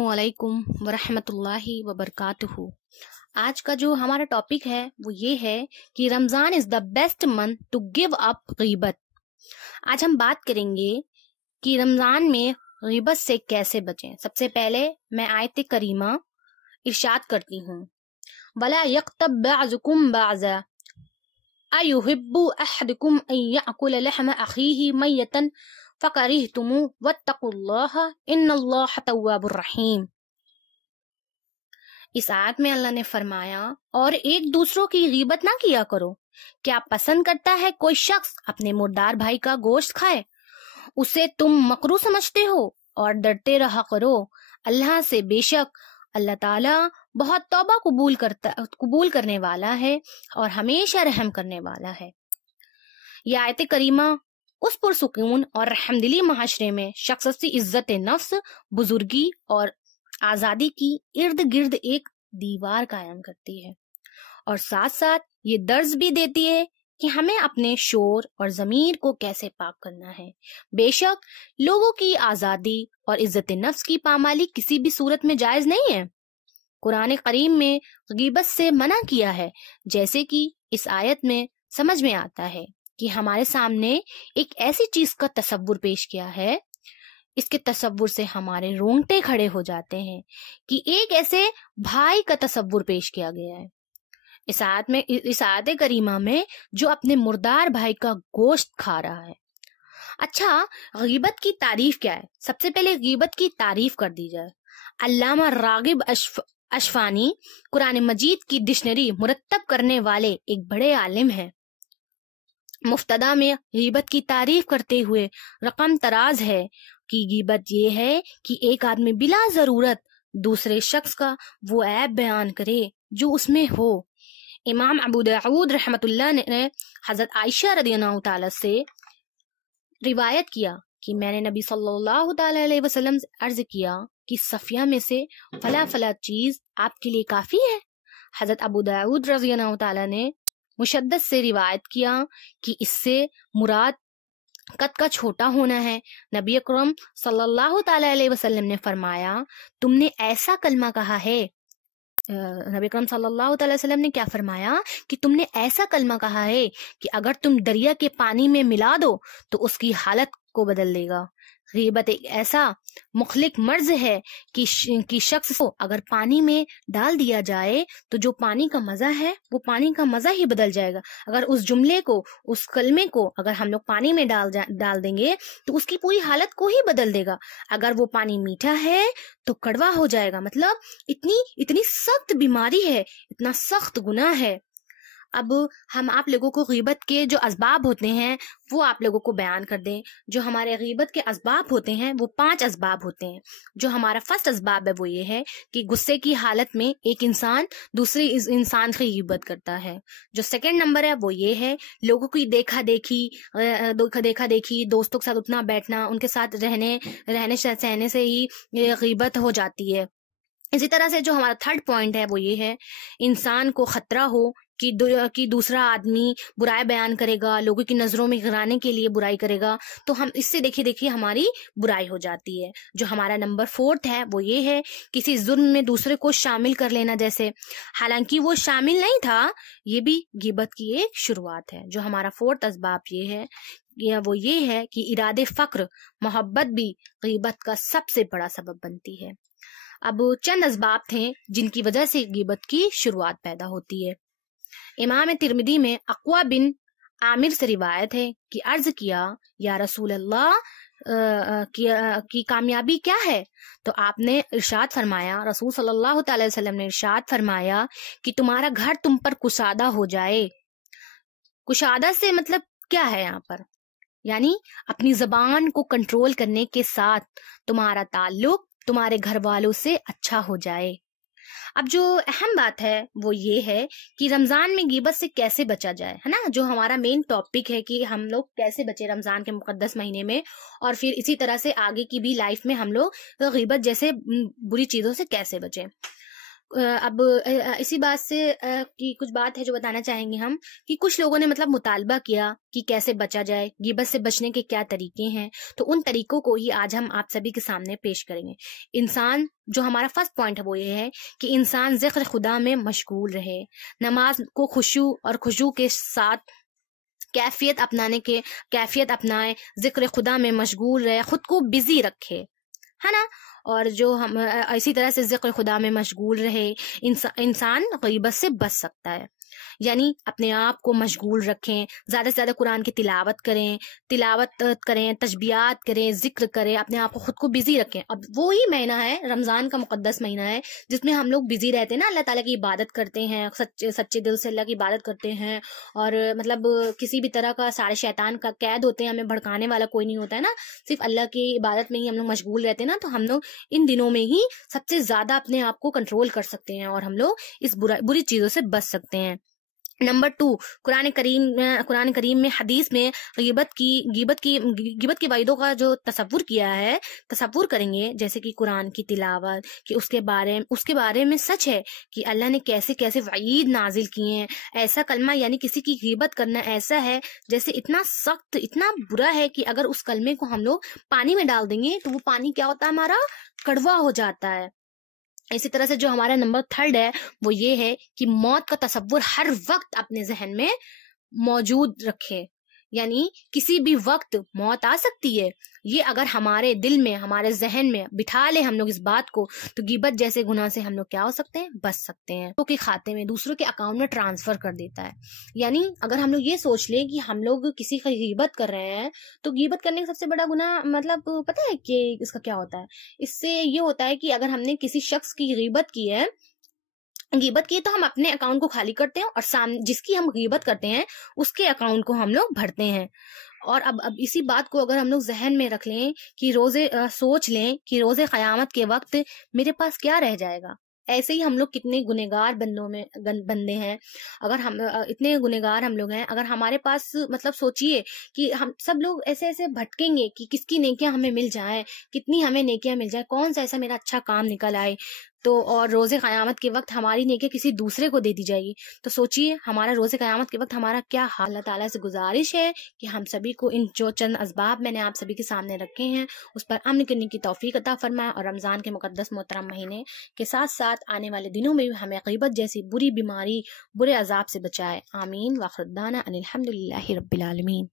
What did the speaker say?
वालेकुम वरहमत llahi वबरकातुहू। आज का जो हमारा टॉपिक है वो ये है कि Ramzan is the best month to give up गीबत। आज हम बात करेंगे कि रमज़ान में गीबत से कैसे बचें। सबसे पहले मैं आयत करीमा इरशाद करती हूँ, वला यक़्तब बअज़ुकुम बअज़ा अयुहिब्बु अहदुकुम अन यअकुल लहम अखीही मय्यतन फ़करिहतुमू वत्तक़ुल्लाह इन्नल्लाह तव्वाबुर रहीम। इस आयत में अल्लाह ने फरमाया, और एक दूसरों की गीबत ना किया करो। क्या पसंद करता है कोई शख्स अपने मुर्दार भाई का गोश्त खाए? उसे तुम मकरू समझते हो और डरते रहा करो अल्लाह से, बेशक अल्लाह ताला बहुत तौबा कबूल करने वाला है और हमेशा रहम करने वाला है। यह आयत करीमा उस पुरसुकून और रहमदिली माशरे में शख्स की इज्जत नफ्स, बुजुर्गी और आजादी की इर्द गिर्द एक दीवार कायम करती है और साथ साथ ये दर्ज भी देती है कि हमें अपने शोर और ज़मीर को कैसे पाक करना है। बेशक लोगों की आज़ादी और इज्जत नफ्स की पामाली किसी भी सूरत में जायज़ नहीं है। कुरान करीम में गीबत से मना किया है, जैसे कि इस आयत में समझ में आता है कि हमारे सामने एक ऐसी चीज का तसव्वुर पेश किया है, इसके तसव्वुर से हमारे रोंगटे खड़े हो जाते हैं कि एक ऐसे भाई का तसव्वुर पेश किया गया है इस आयत करीमा में जो अपने मुर्दार भाई का गोश्त खा रहा है। अच्छा, गीबत की तारीफ क्या है? सबसे पहले गीबत की तारीफ कर दी जाए। अल्लामा रागिब अशफानी कुरान मजीद की डिक्शनरी मुरत्तब करने वाले एक बड़े आलिम हैं। मुफ्तदा में गीबत की तारीफ करते हुए रकम तराज है कि गीबत ये है कि एक आदमी बिला जरूरत दूसरे शख्स का वो ऐब बयान करे जो उसमें हो। इमाम अबू दाऊद रहमतुल्लाह ने हजरत आयशा रदियल्लाहु ताला से रिवायत किया कि मैंने नबी सल्लल्लाहु ताला अलैहि वसल्लम से अर्ज किया कि सफिया में से फला फला चीज आपके लिए काफी है। हजरत अबू दाऊद रदियल्लाहु ताला ने मुशद्दद से रिवायत किया कि इससे मुराद कद का छोटा होना है। नबी अकरम सल्लल्लाहु ताला अलैहि वसल्लम ने फरमाया, तुमने ऐसा कलमा कहा है। नबी अकरम सल्लल्लाहु ताला अलैहि वसल्लम ने क्या फरमाया कि तुमने ऐसा कलमा कहा है कि अगर तुम दरिया के पानी में मिला दो तो उसकी हालत को बदल देगा। गीबत एक ऐसा मुखलिक मर्ज है कि शख्स को अगर पानी में डाल दिया जाए तो जो पानी का मजा है वो पानी का मजा ही बदल जाएगा। अगर उस जुमले को, उस कलमे को अगर हम लोग पानी में डाल देंगे तो उसकी पूरी हालत को ही बदल देगा। अगर वो पानी मीठा है तो कड़वा हो जाएगा। मतलब इतनी सख्त बीमारी है, इतना सख्त गुनाह है। अब हम आप लोगों को गीबत के जो असबाब होते हैं वो आप लोगों को बयान कर दें। जो हमारे गीबत के असबाब होते हैं वो 5 असबाब होते हैं। जो हमारा फर्स्ट असबाब है वो ये है कि गुस्से की हालत में एक इंसान दूसरे इंसान की गीबत करता है। जो सेकंड नंबर है वो ये है लोगों की देखा देखी दोस्तों के साथ उठना बैठना, उनके साथ रहने सहने से ही गीबत हो जाती है। इसी तरह से जो हमारा थर्ड पॉइंट है वो ये है इंसान को खतरा हो कि दूसरा आदमी बुराई बयान करेगा, लोगों की नजरों में गिराने के लिए बुराई करेगा, तो हम इससे देखिए हमारी बुराई हो जाती है। जो हमारा नंबर 4 है वो ये है किसी जुर्म में दूसरे को शामिल कर लेना, जैसे हालांकि वो शामिल नहीं था, ये भी गीबत की एक शुरुआत है। जो हमारा 4th असबाब वो ये है कि इरादे फक्र, मोहब्बत भी गीबत का सबसे बड़ा सबब बनती है। अब चंद असबाब थे जिनकी वजह से गीबत की शुरुआत पैदा होती है। इमाम तिरमिदी में अक़वा बिन आमिर से रिवायत है कि अर्ज किया, या रसूल अल्लाह की कामयाबी क्या है? तो आपने इरशाद फरमाया, रसूल सल्लल्लाहु अलैहि वसल्लम ने इरशाद फरमाया कि तुम्हारा घर तुम पर कुशादा हो जाए। कुशादा से मतलब क्या है यहाँ पर? यानी अपनी जबान को कंट्रोल करने के साथ तुम्हारा ताल्लुक तुम्हारे घर वालों से अच्छा हो जाए। अब जो अहम बात है वो ये है कि रमजान में गीबत से कैसे बचा जाए, है ना। जो हमारा मेन टॉपिक है कि हम लोग कैसे बचे रमजान के मुकद्दस महीने में, और फिर इसी तरह से आगे की भी लाइफ में हम लोग गीबत जैसे बुरी चीजों से कैसे बचें। اب اسی بات سے کی کچھ بات ہے جو بتانا چاہیں گے ہم، کہ کچھ لوگوں نے مطلب مطالبہ کیا کہ کیسے بچا جائے، غیبت سے بچنے کے کیا طریقے ہیں، تو ان طریقوں کو ہی آج ہم آپ سبھی کے سامنے پیش کریں گے۔ انسان جو ہمارا فرسٹ پوائنٹ ہے وہ یہ ہے کہ انسان ذکر خدا میں مشغول رہے، نماز کو خشوع کے ساتھ کیفیت اپنائے، ذکر خدا میں مشغول رہے، خود کو بزی رکھے، ہے نا۔ اور جو ہم اسی طرح سے ذکر خدا میں مشغول رہے، انسان غیبت سے بچ سکتا ہے۔ یعنی اپنے آپ کو مشغول رکھیں، زیادہ سے زیادہ قرآن کی تلاوت کریں، تسبیحات کریں، ذکر کریں، اپنے آپ کو خود کو بزی رکھیں۔ اب وہی مہینہ ہے، رمضان کا مقدس مہینہ ہے، جس میں ہم لوگ بزی رہتے ہیں نا، اللہ تعالیٰ کی عبادت کرتے ہیں، سچے دل سے اللہ کی عبادت کرتے ہیں، اور مطلب کسی بھی طرح کا سارے شیطان کا قید ہوتے ہیں، ہمیں بھڑکانے والا کوئی نہیں ہوتا ہے نا، صرف اللہ کی عبادت میں ہی ہم لوگ مشغول رہتے ہیں نا، تو ہم لوگ ان دنوں میں ہی سب سے زیادہ اپنے آپ کو کنٹرول کر سکتے ہیں، اور ہم لوگ اس بری چیزوں سے بچ سکتے ہیں۔ نمبر 2، قرآن کریم میں حدیث میں غیبت کی وعیدوں کا جو تصور کریں گے، جیسے کہ قرآن کی تلاوت، کہ اس کے بارے میں سچ ہے کہ اللہ نے کیسے کیسے وعید نازل کیے ہیں۔ ایسا کلمہ یعنی کسی کی غیبت کرنا ایسا ہے جیسے اتنا سخت، اتنا برا ہے کہ اگر اس کلمے کو ہم لوگ پانی میں ڈال دیں گے تو وہ پانی کیا ہوتا ہے، ہمارا کڑوا ہو جاتا ہے۔ اسی طرح سے جو ہمارا نمبر 3 ہے وہ یہ ہے کہ موت کا تصور ہر وقت اپنے ذہن میں موجود رکھے، یعنی کسی بھی وقت موت آ سکتی ہے۔ یہ اگر ہمارے دل میں، ہمارے ذہن میں بٹھا لے ہم لوگ اس بات کو، تو غیبت جیسے گناہ سے ہم لوگ کیا ہو سکتے ہیں، بچ سکتے ہیں۔ تو کے کھاتے میں، دوسروں کے اکاؤنٹ میں ٹرانسفر کر دیتا ہے۔ یعنی اگر ہم لوگ یہ سوچ لیں کہ ہم لوگ کسی کی غیبت کر رہے ہیں، تو غیبت کرنے کا سب سے بڑا گناہ مطلب پتہ ہے کہ اس کا کیا ہوتا ہے؟ اس سے یہ ہوتا ہے کہ اگر ہم نے کسی شخص کی غیبت کی ہے تو ہم اپنے اکاؤنٹ کو خالی کرتے ہیں، اور جس کی ہم غیبت کرتے ہیں اس کے اکاؤنٹ کو ہم لوگ بھرتے ہیں۔ اور اب اسی بات کو اگر ہم لوگ ذہن میں رکھ لیں کہ سوچ لیں کہ روز قیامت کے وقت میرے پاس کیا رہ جائے گا۔ ایسے ہی ہم لوگ کتنے گنہگار بندے ہیں، اگر ہم اتنے گنہگار ہم لوگ ہیں، اگر ہمارے پاس مطلب سوچئے کہ ہم سب لوگ ایسے بھٹکیں گے کہ کس کی نیکیاں ہمیں مل جائیں، کتنی ہمیں نیکیاں مل جائیں، کون سا ایسا میرا اچھا کام نکل آئے، تو اور روز قیامت کے وقت ہماری نیکیاں کسی دوسرے کو دے دی جائے گی، تو سوچئے ہمارا روز قیامت کے وقت ہمارا کیا حال۔ اللہ تعالیٰ سے گزارش ہے کہ ہم سبھی کو ان جو چند اسباب میں نے آپ سبھی کے سامنے رکھے ہیں اس پر عمل کرنے کی توفیق عطا فرمائے، اور رمضان کے مقدس محترم مہینے کے ساتھ ساتھ آنے والے دنوں میں بھی ہمیں غیبت جیسی بری بیماری، برے عذاب سے بچائے۔ آمین۔ واخر دعوانا ان الحمد للہ رب العالمین۔